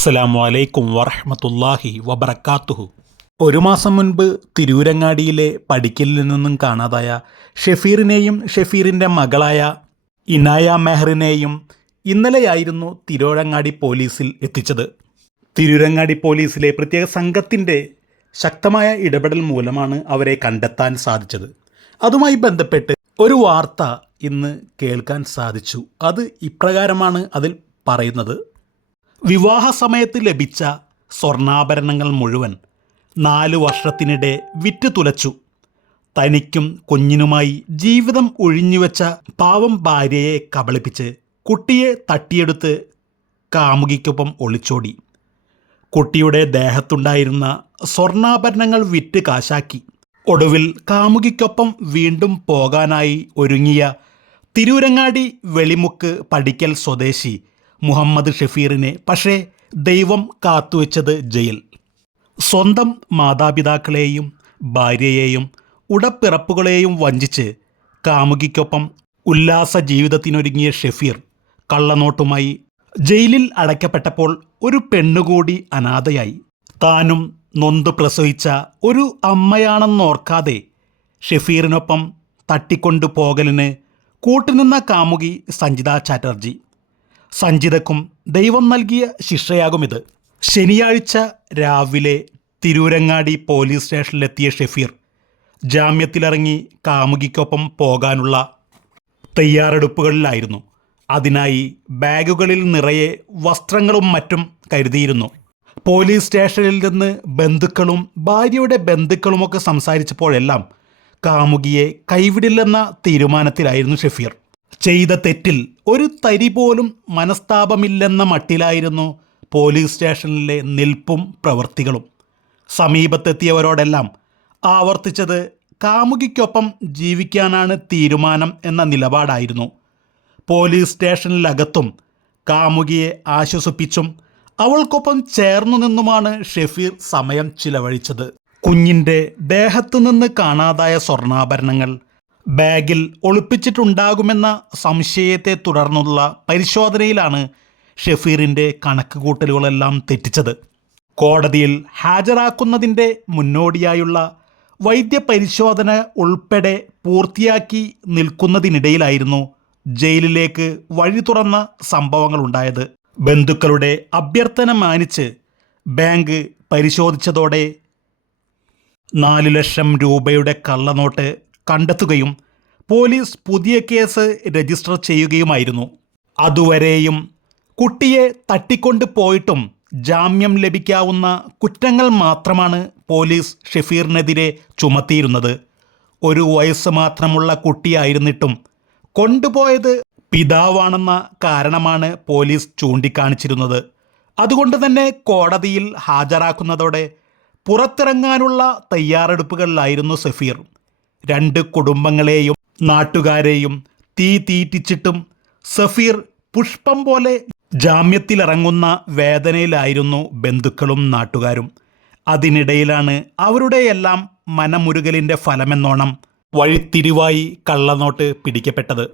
അസ്സലാമു അലൈക്കും വറഹ്മത്തുള്ളാഹി വബർക്കാത്തുഹു ഒരു മാസം മുൻപ് തിരൂരങ്ങാടിയിലെ പടിക്കലിൽ നിന്നും കാണാതായ ഷെഫീറിനെയും ഷെഫീറിന്റെ മകളായ ഇനായ മെഹറിനെയും ഇന്നലെയായിരുന്നു തിരൂരങ്ങാടി പോലീസിൽ എത്തിച്ചത്. തിരൂരങ്ങാടി പോലീസിലെ പ്രത്യേക സംഘത്തിന്റെ ശക്തമായ ഇടപെടൽ മൂലമാണ് അവരെ കണ്ടെത്താൻ സാധിച്ചത്. അതുമായി ബന്ധപ്പെട്ട് ഒരു വാർത്ത ഇന്ന് കേൾക്കാൻ സാധിച്ചു. അത് ഇപ്രകാരമാണ് അതിൽ പറയുന്നത്. വിവാഹ സമയത്ത് ലഭിച്ച സ്വർണാഭരണങ്ങൾ മുഴുവൻ നാലു വർഷത്തിനിടെ വിറ്റ് തുലച്ചു. തനിക്കും കുഞ്ഞിനുമായി ജീവിതം ഒഴിഞ്ഞുവെച്ച പാവം ഭാര്യയെ കബളിപ്പിച്ച് കുട്ടിയെ തട്ടിയെടുത്ത് കാമുകിക്കൊപ്പം ഒളിച്ചോടി. കുട്ടിയുടെ ദേഹത്തുണ്ടായിരുന്ന സ്വർണാഭരണങ്ങൾ വിറ്റ് കാശാക്കി. ഒടുവിൽ കാമുകിക്കൊപ്പം വീണ്ടും പോകാനായി ഒരുങ്ങിയ തിരൂരങ്ങാടി വെളിമുക്ക് പടിക്കൽ സ്വദേശി മുഹമ്മദ് ഷഫീറിനെ പക്ഷേ ദൈവം കാത്തുവെച്ചത് ജയിൽ. സ്വന്തം മാതാപിതാക്കളെയും ഭാര്യയെയും ഉടപ്പിറപ്പുകളെയും വഞ്ചിച്ച് കാമുകിക്കൊപ്പം ഉല്ലാസ ജീവിതത്തിനൊരുങ്ങിയ ഷെഫീർ കള്ളനോട്ടുമായി ജയിലിൽ അടയ്ക്കപ്പെട്ടപ്പോൾ ഒരു പെണ്ണുകൂടി അനാഥയായി. താനും നൊന്ത് പ്രസവിച്ച ഒരു അമ്മയാണെന്നോർക്കാതെ ഷെഫീറിനൊപ്പം തട്ടിക്കൊണ്ടു പോകലിന് കൂട്ടുനിന്ന കാമുകി സഞ്ജിത ചാറ്റർജി. സഞ്ജിതക്കും ദൈവം നൽകിയ ശിക്ഷയാകുമിത്. ശനിയാഴ്ച രാവിലെ തിരൂരങ്ങാടി പോലീസ് സ്റ്റേഷനിലെത്തിയ ഷെഫീർ ജാമ്യത്തിലിറങ്ങി കാമുകിക്കൊപ്പം പോകാനുള്ള തയ്യാറെടുപ്പുകളിലായിരുന്നു. അതിനായി ബാഗുകളിൽ നിറയെ വസ്ത്രങ്ങളും മറ്റും കരുതിയിരുന്നു. പോലീസ് സ്റ്റേഷനിൽ നിന്ന് ബന്ധുക്കളും ഭാര്യയുടെ ബന്ധുക്കളുമൊക്കെ സംസാരിച്ചപ്പോഴെല്ലാം കാമുകിയെ കൈവിടില്ലെന്ന തീരുമാനത്തിലായിരുന്നു ഷെഫീർ. ചെയ്ത തെറ്റിൽ ഒരു തരി പോലും മനസ്താപമില്ലെന്ന മട്ടിലായിരുന്നു പോലീസ് സ്റ്റേഷനിലെ നിൽപ്പും പ്രവൃത്തികളും സമീപത്തെത്തിയവരോടെല്ലാം ആവർത്തിച്ചത് കാമുകിക്കൊപ്പം ജീവിക്കാനാണ് തീരുമാനം എന്ന നിലപാടായിരുന്നു. പോലീസ് സ്റ്റേഷനിലകത്തും കാമുകിയെ ആശ്വസിപ്പിച്ചും അവൾക്കൊപ്പം ചേർന്നു നിന്നുമാണ് ഷെഫീർ സമയം ചിലവഴിച്ചത്. കുഞ്ഞിന്റെ ദേഹത്തു നിന്ന് കാണാതായ സ്വർണാഭരണങ്ങൾ ബാഗിൽ ഒളിപ്പിച്ചിട്ടുണ്ടാകുമെന്ന സംശയത്തെ തുടർന്നുള്ള പരിശോധനയിലാണ് ഷെഫീറിന്റെ കണക്കുകൂട്ടലുകളെല്ലാം തെറ്റിച്ചത്. കോടതിയിൽ ഹാജരാക്കുന്നതിന്റെ മുന്നോടിയായുള്ള വൈദ്യപരിശോധന ഉൾപ്പെടെ പൂർത്തിയാക്കി നിൽക്കുന്നതിനിടയിലായിരുന്നു ജയിലിലേക്ക് വഴി തുറന്ന സംഭവങ്ങളുണ്ടായത് ബന്ധുക്കളുടെ അഭ്യർത്ഥന മാനിച്ച് ബാങ്ക് പരിശോധിച്ചതോടെ നാല് ലക്ഷം രൂപയുടെ കള്ളനോട്ട് കണ്ടെത്തുകയും പോലീസ് പുതിയ കേസ് രജിസ്റ്റർ ചെയ്യുകയുമായിരുന്നു. അതുവരെയും കുട്ടിയെ തട്ടിക്കൊണ്ട് പോയിട്ടും ജാമ്യം ലഭിക്കാവുന്ന കുറ്റങ്ങൾ മാത്രമാണ് പോലീസ് ഷെഫീറിനെതിരെ ചുമത്തിയിരുന്നത്. ഒരു വയസ്സ് മാത്രമുള്ള കുട്ടിയായിരുന്നിട്ടും കൊണ്ടുപോയത് പിതാവാണെന്ന കാരണമാണ് പോലീസ് ചൂണ്ടിക്കാണിച്ചിരുന്നത്. അതുകൊണ്ട് തന്നെ കോടതിയിൽ ഹാജരാക്കുന്നതോടെ പുറത്തിറങ്ങാനുള്ള തയ്യാറെടുപ്പുകളിലായിരുന്നു സഫീർ രണ്ട് കുടുംബങ്ങളെയും നാട്ടുകാരെയും തീ തീറ്റിച്ചിട്ടും സഫീർ പുഷ്പം പോലെ ജാമ്യത്തിലിറങ്ങുന്ന വേദനയിലായിരുന്നു ബന്ധുക്കളും നാട്ടുകാരും. അതിനിടയിലാണ് അവരുടെയെല്ലാം മനമുരുകലിന്റെ ഫലമെന്നോണം വഴിത്തിരിവായി കള്ളനോട്ട് പിടിക്കപ്പെട്ടത്.